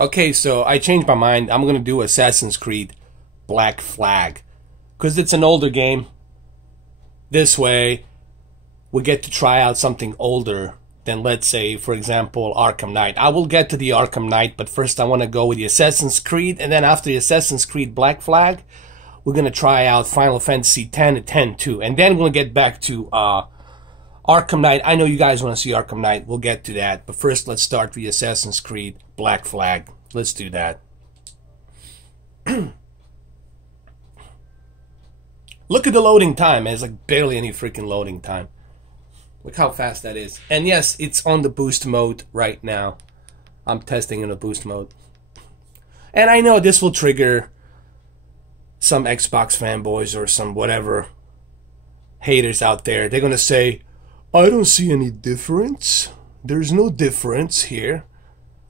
Okay, so I changed my mind. I'm gonna do Assassin's Creed Black Flag because it's an older game. This way, we get to try out something older than, let's say, for example, Arkham Knight. I will get to the Arkham Knight, but first I want to go with the Assassin's Creed, and then after the Assassin's Creed Black Flag, we're gonna try out Final Fantasy X and X-2, and then we'll get back to Arkham Knight. I know you guys want to see Arkham Knight. We'll get to that. But first, let's start with Assassin's Creed Black Flag. Let's do that. Look at the loading time. There's like barely any freaking loading time. Look how fast that is. And yes, it's on the boost mode right now. I'm testing in the boost mode. And I know this will trigger some Xbox fanboys or some whatever haters out there. They're going to say, I don't see any difference. There's no difference here.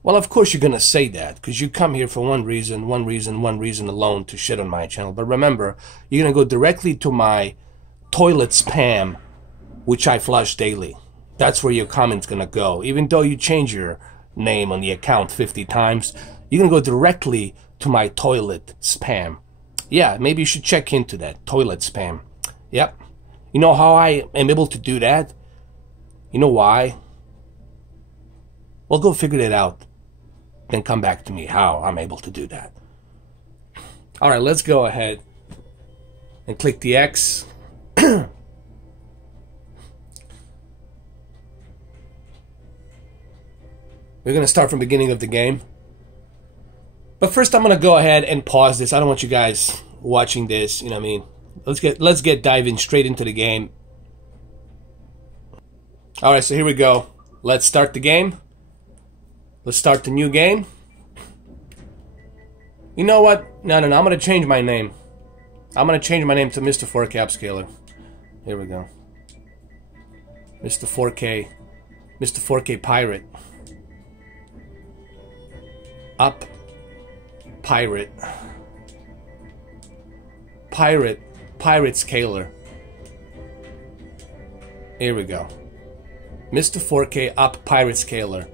Well, of course you're going to say that because you come here for one reason alone to shit on my channel. But remember, you're going to go directly to my toilet spam, which I flush daily. That's where your comment's going to go. Even though you change your name on the account 50 times, you're going to go directly to my toilet spam. Yeah, maybe you should check into that. Toilet spam. Yep. You know how I am able to do that? You know why? Well, go figure it out. Then come back to me how I'm able to do that. Alright, let's go ahead and click the X. We're going to start from the beginning of the game. But first I'm going to go ahead and pause this. I don't want you guys watching this, you know what I mean? Let's get diving straight into the game. Alright, so here we go. Let's start the game. Let's start the new game. You know what? No, I'm going to change my name. I'm going to change my name to Mr. 4K Upscaler. Here we go. Mr. 4K. Mr. 4K Pirate. Up. Pirate. Pirate Scaler. Here we go. Mr. 4K Up Pirate Scaler.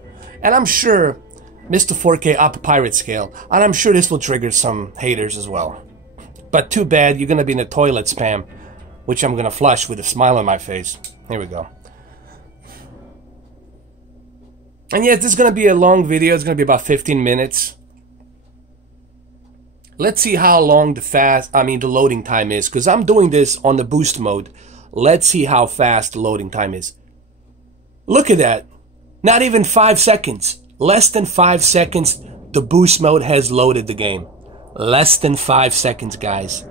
And I'm sure Mr. 4K Up Pirate Scale. And I'm sure this will trigger some haters as well. But too bad, you're going to be in the toilet spam, which I'm going to flush with a smile on my face. Here we go. And yes, this is going to be a long video. It's going to be about 15 minutes. Let's see how long the loading time is. Because I'm doing this on the boost mode. Let's see how fast the loading time is. Look at that. Not even 5 seconds. Less than 5 seconds, the boost mode has loaded the game. Less than 5 seconds, guys.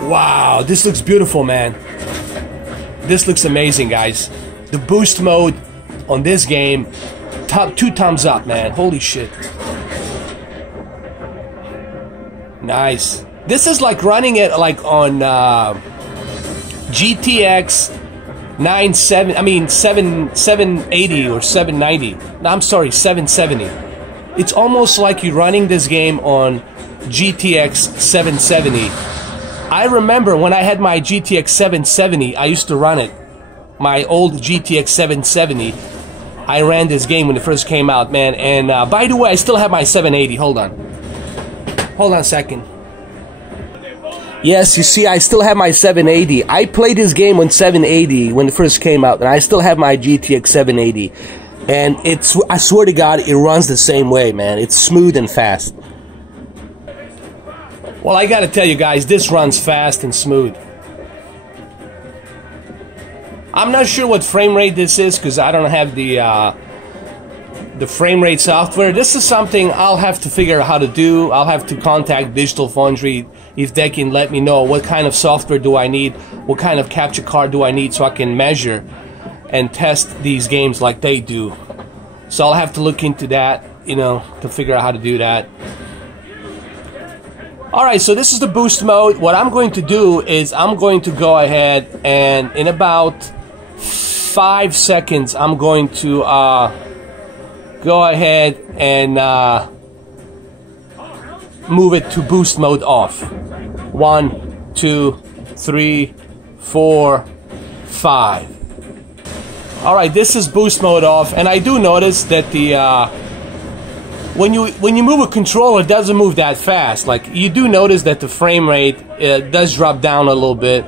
Wow, this looks beautiful, man. This looks amazing, guys. The boost mode on this game, 2 thumbs up, man. Holy shit. Nice. This is like running it like on GTX 780 or 790. No, I'm sorry, 770. It's almost like you're running this game on GTX 770. I remember when I had my GTX 770, I used to run it. My old GTX 770. I ran this game when it first came out, man. And by the way, I still have my 780. Hold on. Hold on a second. Yes, you see, I still have my 780. I played this game on 780 when it first came out, and I still have my GTX 780. And it's, I swear to God, it runs the same way, man. It's smooth and fast. Well, I gotta tell you guys, this runs fast and smooth. I'm not sure what frame rate this is, because I don't have the frame rate software. This is something I'll have to figure out how to do. I'll have to contact Digital Foundry if they can let me know what kind of software do I need, what kind of capture card do I need, so I can measure and test these games like they do. So I'll have to look into that, you know, to figure out how to do that. Alright, so this is the boost mode. What I'm going to do is I'm going to go ahead and in about 5 seconds I'm going to go ahead and move it to boost mode off. 1, 2, 3, 4, 5. Alright, this is boost mode off, and I do notice that the when you move a controller, it doesn't move that fast. Like, you do notice that the frame rate does drop down a little bit,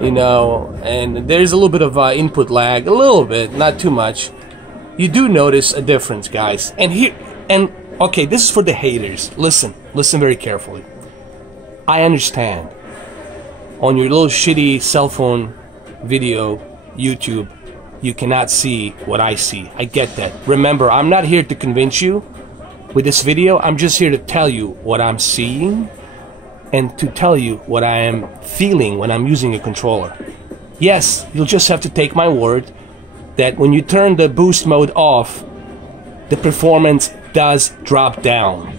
you know, and there's a little bit of input lag, a little bit, not too much. You do notice a difference, guys. And okay, this is for the haters. Listen very carefully. I understand. On your little shitty cell phone video, YouTube, you cannot see what I see. I get that. Remember, I'm not here to convince you with this video. I'm just here to tell you what I'm seeing and to tell you what I am feeling when I'm using a controller. Yes, you'll just have to take my word that when you turn the boost mode off, the performance does drop down.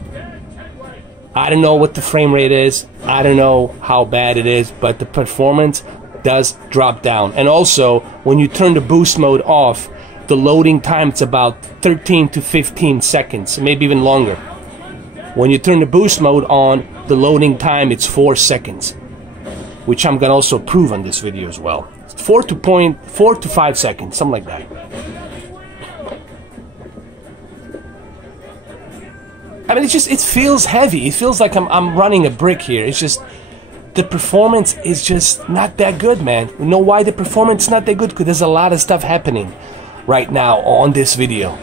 I don't know what the frame rate is, I don't know how bad it is, but the performance does drop down. And also, when you turn the boost mode off, the loading time is about 13 to 15 seconds, maybe even longer. When you turn the boost mode on, the loading time it's 4 seconds, which I'm gonna also prove on this video as well. 4 to 5 seconds, something like that. I mean, it feels heavy. It feels like I'm running a brick here. It's just, the performance is just not that good, man. You know why the performance is not that good? Because there's a lot of stuff happening right now on this video.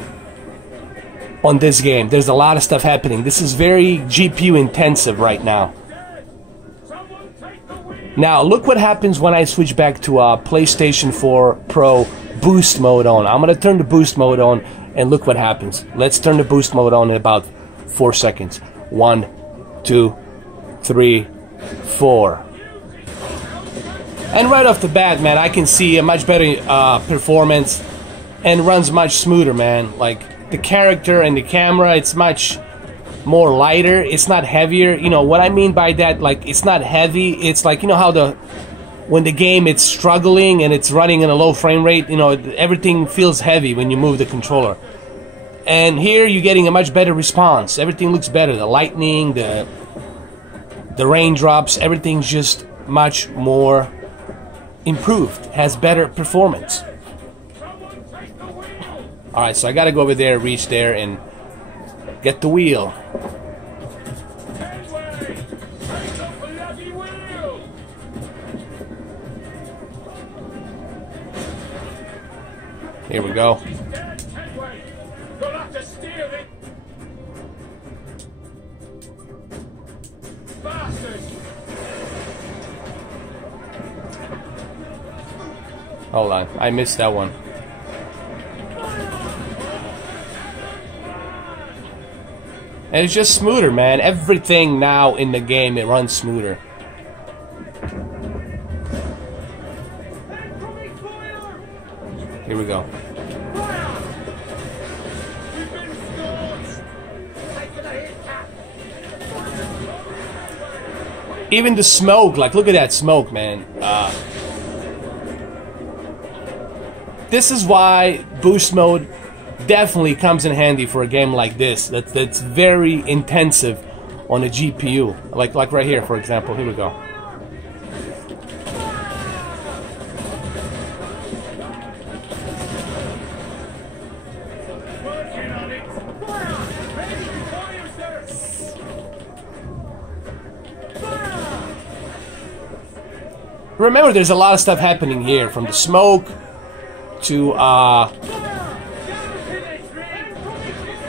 On this game, there's a lot of stuff happening. This is very GPU intensive right now. Now, look what happens when I switch back to PlayStation 4 Pro boost mode on. I'm gonna turn the boost mode on, and look what happens. Let's turn the boost mode on in about 4 seconds. 1, 2, 3, 4. And right off the bat, man, I can see a much better performance and runs much smoother, man. Like, the character and the camera, it's much more lighter. It's not heavier. You know what I mean by that? Like, it's not heavy. It's like, you know how when the game it's struggling and it's running in a low frame rate, you know, everything feels heavy when you move the controller. And here you're getting a much better response. Everything looks better. The lightning, the raindrops, everything's just much more improved. Has better performance. Alright, so I gotta go over there, reach there, and get the wheel. Here we go. Hold on, I missed that one. And it's just smoother, man. Everything now in the game, it runs smoother. Here we go. Even the smoke, like, look at that smoke, man. This is why boost mode definitely comes in handy for a game like this. That's very intensive on a GPU. Like right here, for example. Here we go. Remember, there's a lot of stuff happening here, from the smoke to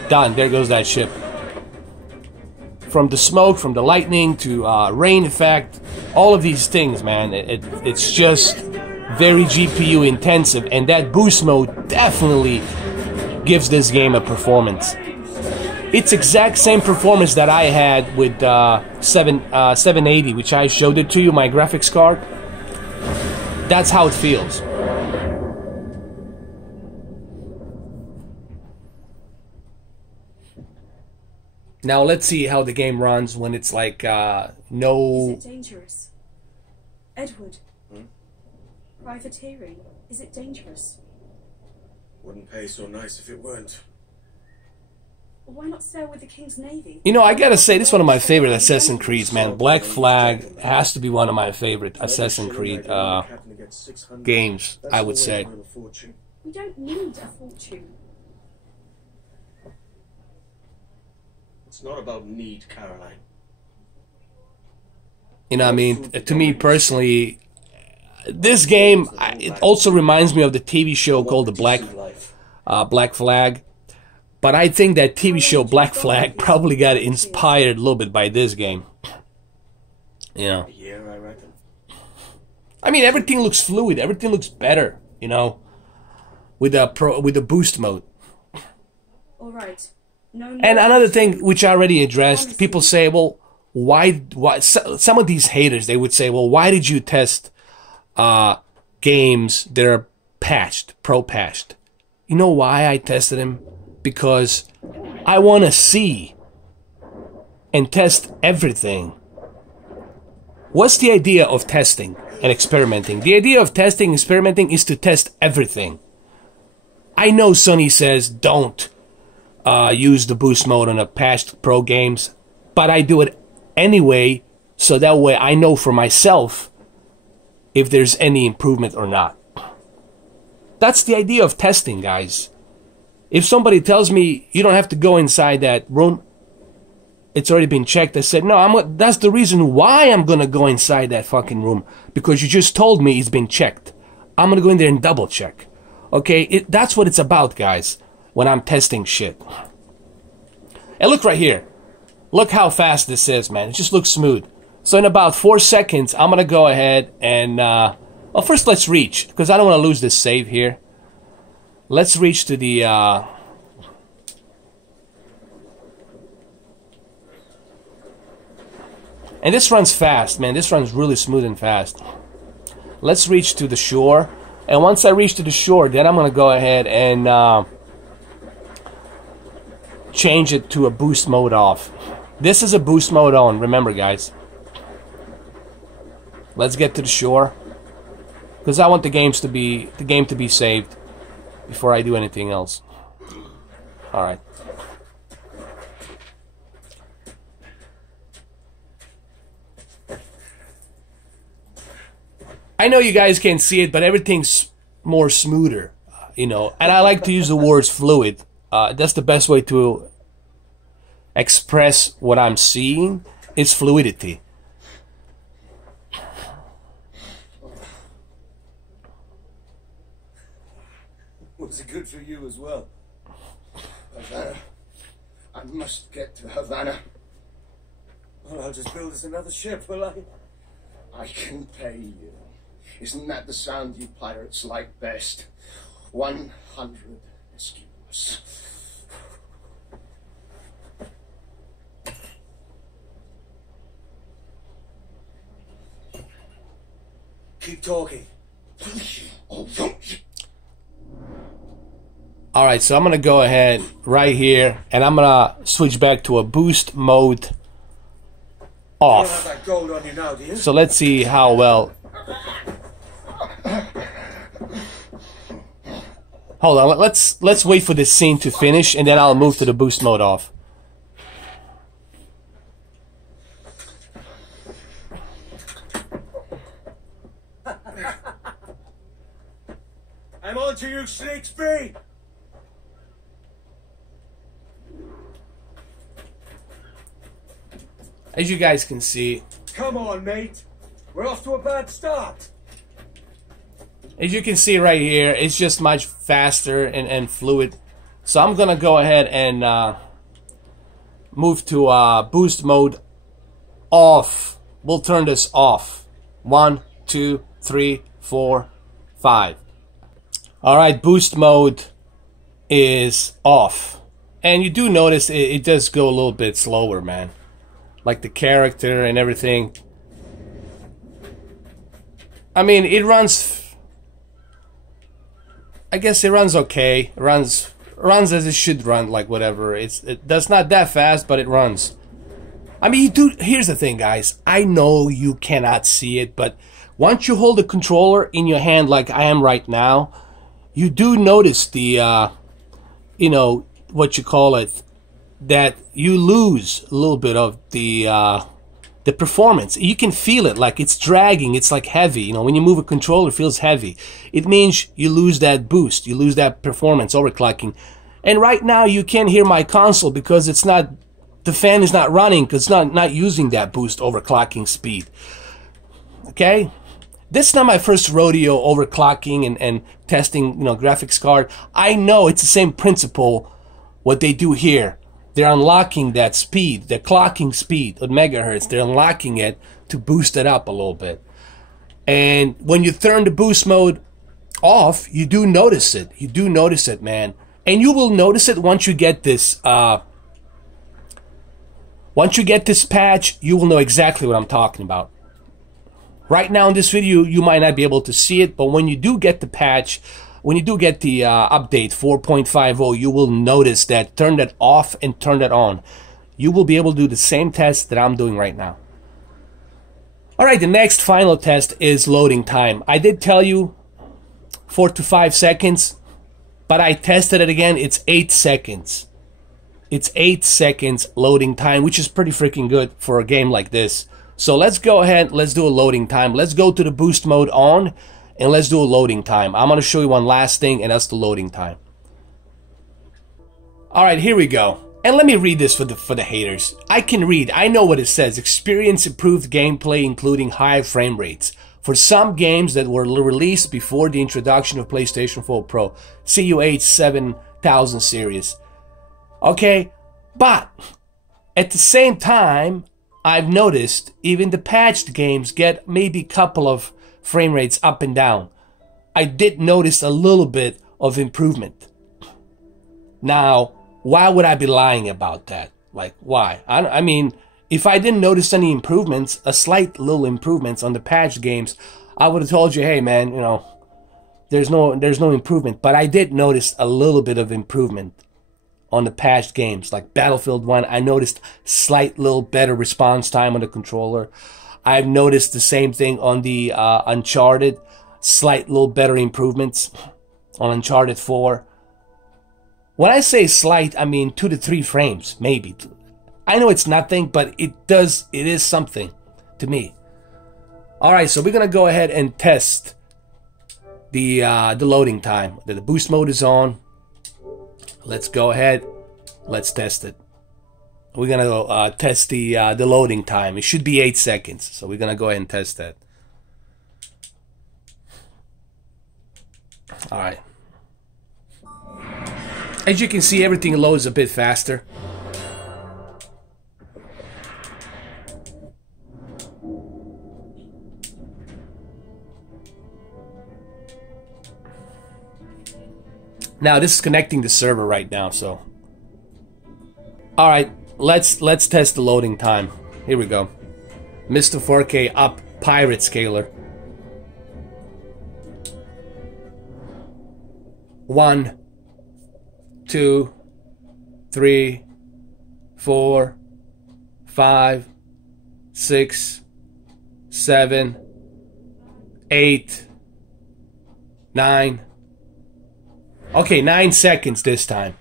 done. There goes that ship. From the smoke, from the lightning to rain effect, all of these things, man. It's just very GPU intensive, and that boost mode definitely gives this game a performance. It's exact same performance that I had with 780, which I showed it to you, my graphics card. That's how it feels. Now let's see how the game runs when it's like no... Is it dangerous? Edward? Privateering. Is it dangerous? Wouldn't pay so nice if it weren't. Why not sail with the King's Navy? You know, I gotta say, this is one of my favorite Assassin's Creeds, man. Black Flag has to be one of my favorite Assassin's Creed games, I would say. We don't need a fortune. It's not about need, Caroline. You know what I mean? To me personally, this game, it also reminds me of the TV show called The Black Flag. But I think that TV show Black Flag probably got inspired a little bit by this game. You know? Yeah, I reckon. I mean, everything looks fluid. Everything looks better, you know, with the boost mode. All right. No more. And another thing which I already addressed, people say, well, why some of these haters, they would say, well, why did you test games that are patched, pro-patched? You know why I tested them? Because I want to see and test everything. What's the idea of testing and experimenting? The idea of testing and experimenting is to test everything. I know Sony says don't use the boost mode on a patched pro games, but I do it anyway, so that way I know for myself if there's any improvement or not. That's the idea of testing, guys. If somebody tells me you don't have to go inside that room, it's already been checked. I said, no, that's the reason why I'm going to go inside that fucking room. Because you just told me it's been checked. I'm going to go in there and double check. Okay, that's what it's about, guys, when I'm testing shit. And look right here. Look how fast this is, man. It just looks smooth. So in about 4 seconds, I'm going to go ahead and... well, first let's reach, because I don't want to lose this save here. Let's reach to the... And this runs fast, man. This runs really smooth and fast. Let's reach to the shore. And once I reach to the shore, then I'm going to go ahead and change it to a boost mode off. This is a boost mode on, remember, guys. Let's get to the shore. Because I want the game to be saved before I do anything else. Alright. I know you guys can't see it, but everything's more smoother, you know. And I like to use the words fluid. That's the best way to express what I'm seeing, is fluidity. Was it good for you as well? Havana. I must get to Havana. Well, I'll just build us another ship, will I? I can pay you. Isn't that the sound you pirates like best? 100 escudos. Keep talking. Alright, so I'm going to go ahead right here, and I'm going to switch back to a boost mode You don't have off. that gold on you now, do you? So let's see how well... Hold on, let's wait for this scene to finish, and then I'll move to the boost mode off. I'm on to you, Snakesby! As you guys can see, Come on, mate. We're off to a bad start. as you can see right here, it's just much faster and fluid. So I'm gonna go ahead and move to boost mode off. We'll turn this off. 1, 2, 3, 4, 5. Alright, boost mode is off. And you do notice it does go a little bit slower, man. Like the character and everything. I mean, it runs... I guess it runs okay. It runs as it should run, like whatever. That's not that fast, but it runs. I mean, here's the thing, guys. I know you cannot see it, but once you hold the controller in your hand like I am right now, you do notice the, you know, what you call it, that you lose a little bit of the the performance. You can feel it, like it's dragging, it's like heavy. You know, when you move a controller, it feels heavy. It means you lose that boost, you lose that performance, overclocking. And right now you can't hear my console because it's not, the fan is not running because it's not using that boost overclocking speed. Okay? This is not my first rodeo overclocking and testing, you know, graphics card. I know it's the same principle what they do here. They're unlocking that speed, the clocking speed of megahertz. They're unlocking it to boost it up a little bit. And when you turn the boost mode off, you do notice it. You do notice it, man. And you will notice it once you get this. Once you get this patch, you will know exactly what I'm talking about. Right now in this video, you might not be able to see it, but when you do get the patch, when you do get the update 4.50, you will notice that turn that off and turn that on. You will be able to do the same test that I'm doing right now. Alright, the next final test is loading time. I did tell you 4 to 5 seconds, but I tested it again. It's 8 seconds. It's 8 seconds loading time, which is pretty freaking good for a game like this. So let's go ahead, let's do a loading time. Let's go to the boost mode on, and let's do a loading time. I'm going to show you one last thing, and that's the loading time. Alright, here we go. And let me read this for the haters. I can read, I know what it says. Experience improved gameplay, including high frame rates. For some games that were released before the introduction of PlayStation 4 Pro. CUH 7000 series. Okay, but at the same time, I've noticed even the patched games get maybe a couple of frame rates up and down. I did notice a little bit of improvement. Now, why would I be lying about that? Like, why? I mean, if I didn't notice any improvements, a slight little improvements on the patched games, I would have told you, hey man, you know, there's no improvement. But I did notice a little bit of improvement on the patched games, like Battlefield 1. I noticed slight little better response time on the controller. I've noticed the same thing on the Uncharted, slight little better improvements on Uncharted 4. When I say slight, I mean 2 to 3 frames, maybe. I know it's nothing, but it is something to me. Alright, so we're gonna go ahead and test the loading time. The boost mode is on. Let's go ahead. Let's test it. We're gonna test the loading time. It should be 8 seconds, so we're gonna go ahead and test that. All right. As you can see, everything loads a bit faster. Now this is connecting the server right now, so. Alright, let's test the loading time. Here we go. Mr. 4K up pirate scaler. 1, 2, 3, 4, 5, 6, 7, 8, 9. Okay, 9 seconds this time.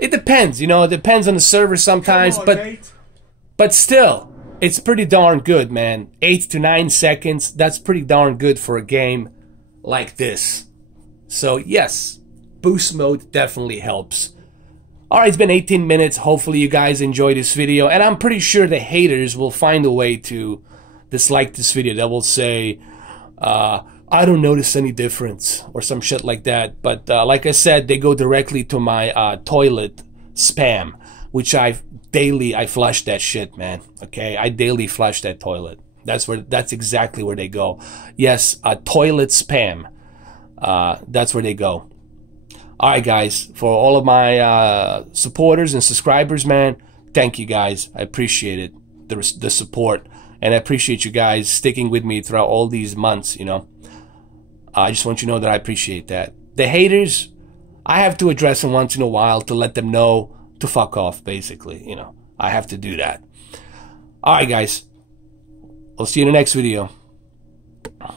It depends, you know, it depends on the server sometimes, but still, it's pretty darn good, man. 8 to 9 seconds, that's pretty darn good for a game like this. So yes, boost mode definitely helps. Alright, it's been 18 minutes. Hopefully you guys enjoyed this video, and I'm pretty sure the haters will find a way to dislike this video. They will say, I don't notice any difference or some shit like that. But like I said, they go directly to my toilet spam, which I flush that shit, man. Okay, I daily flush that toilet. That's exactly where they go. Yes, toilet spam. That's where they go. All right, guys, for all of my supporters and subscribers, man, thank you guys. I appreciate it, the support, and I appreciate you guys sticking with me throughout all these months, you know. I just want you to know that I appreciate that. The haters, I have to address them once in a while to let them know to fuck off, basically. You know, I have to do that. Alright, guys. I'll see you in the next video.